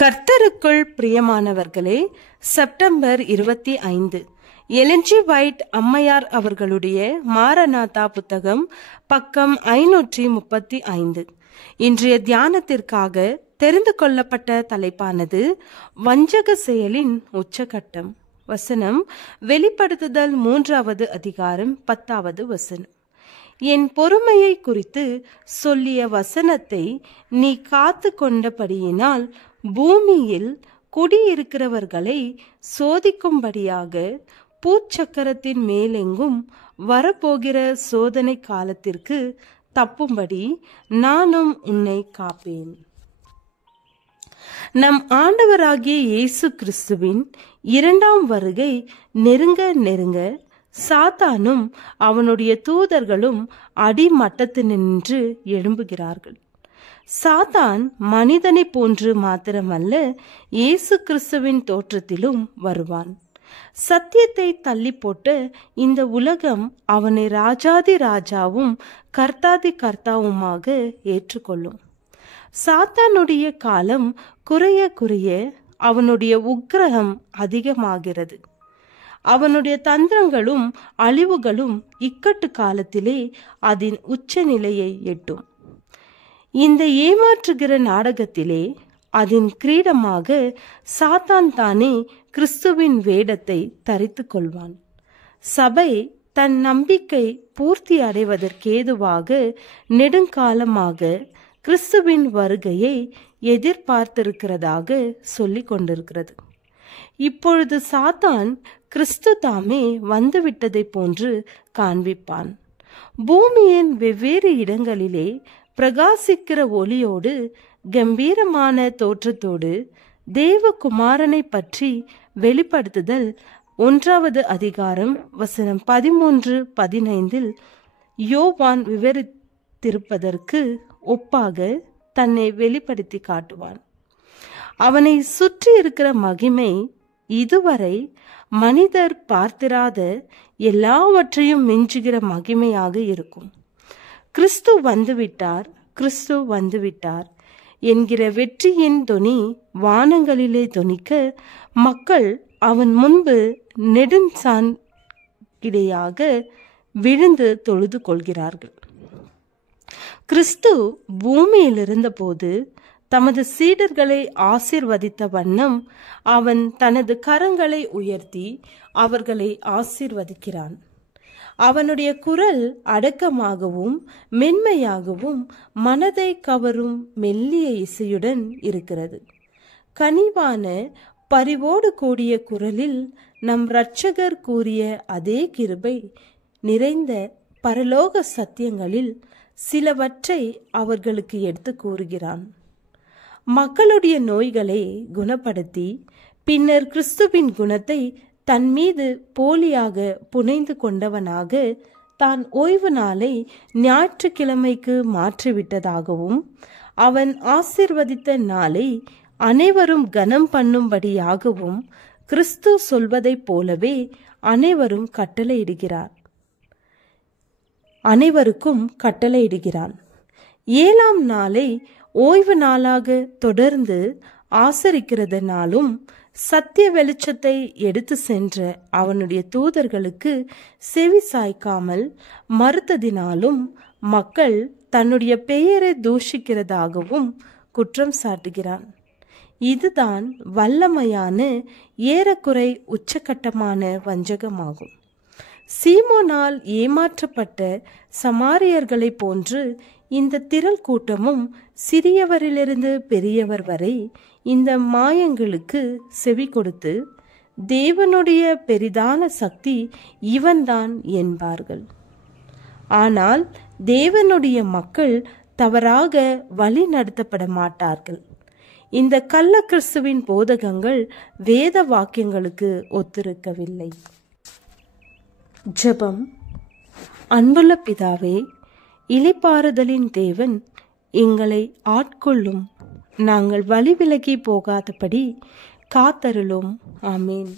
கர்த்தருக்குள் பிரியமானவர்களே, September 25 Elon G white அம்மையார் அவர்களுடைய மாரநாதா புத்தகம், பக்கம் 535. இன்றைய தியானத்திற்காக தெரிந்து கொள்ளப்பட்ட தலைப்பானது வஞ்சக செயலின் உச்சகட்டம். வசனம் வெளிப்படுத்துதல் 3வது அதிகாரம் 10வது வசனம். என் பொறுமையை குறித்து சொல்லிய வசனத்தை நீ காத்து கொண்டபடியினால் பூமியில் குடியிருக்கிறவர்களை சோதிக்கும்படியாக பூச்சக்கரத்தின் மேலெங்கும் வரப்போகிற சோதனை காலத்திற்கு தப்பும்படி நானும் உன்னை காப்பேன். நம் ஆண்டவராகிய இயேசு கிறிஸ்துவின் 2ஆம் வருகை நெருங்க நெருங்க சாத்தானும் அவனுடைய தூதர்களும் அடிமட்டத்தினின்று எழும்புகிறார்கள். சாத்தான் மனிதனை போன்று மாத்திரமல்ல, இயேசு கிறிஸ்துவின் தோற்றத்திலும் வருவான். சத்தியத்தை தள்ளி போட்டு இந்த உலகம் அவனை ராஜாதி ராஜாவும் கர்த்தாதி கர்த்தாவுமாக ஏற்றுக்கொள்ளும். சாத்தானுடைய காலம் குறைய குறைய அவனுடைய உக்கிரகம் அதிகமாகிறது. அவனுடைய தந்திரங்களும் அழிவுகளும் இக்கட்டு காலத்திலே அதன் உச்ச நிலையை எட்டும். இந்த ஏமாற்றுகிற நாடகத்திலே அதன் கிரீடமாக சாத்தான் தானே கிறிஸ்துவின் வேடத்தை தரித்து கொள்வான். சபை தன் நம்பிக்கை பூர்த்தி அடைவதற்கேதுவாக நெடுங்காலமாக கிறிஸ்துவின் வருகையை எதிர்பார்த்திருக்கிறதாக சொல்லிக் கொண்டிருக்கிறது. இப்பொழுது சாத்தான் கிறிஸ்து தாமே வந்துவிட்டதை போன்று காண்பிப்பான். பூமியின் வெவ்வேறு இடங்களிலே பிரகாசிக்கிற ஒளியோடு கம்பீரமான தோற்றத்தோடு தேவகுமாரனை பற்றி வெளிப்படுத்துதல் 1வது அதிகாரம் வசனம் 13-15 யோவான் விவரித்திருப்பதற்கு ஒப்பாக தன்னை வெளிப்படுத்தி காட்டுவான். அவனை சுற்றி இருக்கிற மகிமை இதுவரை மனிதர் பார்த்திராத எல்லாவற்றையும் மிஞ்சுகிற மகிமையாக இருக்கும். கிறிஸ்து வந்துவிட்டார், கிறிஸ்து வந்துவிட்டார் என்கிற வெற்றியின் தொனி வானங்களிலே தொனிக்க மக்கள் அவன் முன்பு நெடுஞ்சான்கிடையாக விழுந்து தொழுது கொள்கிறார்கள். கிறிஸ்து பூமியில் இருந்தபோது தமது சீடர்களை ஆசீர்வதித்த வண்ணம் அவன் தனது கரங்களை உயர்த்தி அவர்களை ஆசீர்வதிக்கிறான். அவனுடைய குரல் அடக்கமாகவும் மென்மையாகவும் மனதை கவரும் மெல்லிய இசையுடன் இருக்கிறது. கனிவான பரிவோடு கூடிய குரலில் நம் இரட்சகர் கூறிய அதே கிருபை நிறைந்த பரலோக சத்தியங்களில் சிலவற்றை அவர்களுக்கு எடுத்து கூறுகிறான். மக்களுடைய நோய்களை குணப்படுத்தி பின்னர் கிறிஸ்துவின் குணத்தை தன் மீது போலியாக புனைந்து கொண்டவனாக தான் ஓய்வு நாளை ஞாயிற்றுக்கிழமைக்கு மாற்றிவிட்டதாகவும் அவன் ஆசீர்வதித்த நாளை அனைவரும் கனம் பண்ணும்படியாகவும் கிறிஸ்து சொல்வதைப் போலவே அனைவருக்கும் கட்டளையிடுகிறான். 7ஆம் நாளை ஓய்வு நாளாக தொடர்ந்து ஆசரிக்கிறதுனாலும் சத்திய வெளிச்சத்தை எடுத்து சென்ற அவனுடைய தூதர்களுக்கு செவி சாய்க்காமல் மறுத்ததினாலும் மக்கள் தன்னுடைய பெயரை தூஷிக்கிறதாகவும் குற்றம் சாட்டுகிறான். இதுதான் வல்லமையான ஏறக்குறை உச்சகட்டமான வஞ்சகமாகும். சீமோனால் ஏமாற்றப்பட்ட சமாரியர்களை போன்று இந்த திரள் கூட்டமும் சிறியவரிலிருந்து பெரியவர் வரை இந்த மாயங்களுக்கு செவி கொடுத்து தேவனுடைய பெரிதான சக்தி இவன்தான் என்பார்கள். ஆனால் தேவனுடைய மக்கள் தவறாக வழி நடத்தப்பட மாட்டார்கள். இந்த கள்ள கிறிஸ்துவின் போதகங்கள் வேத வாக்கியங்களுக்கு ஒத்திருக்கவில்லை. ஜெபம். அன்புள்ள பிதாவே, இளைப்பாறுதலின் தேவன், எங்களை ஆட்கொள்ளும். நாங்கள் வழி விலகி போகாதபடி காத்தருளும். ஆமேன்.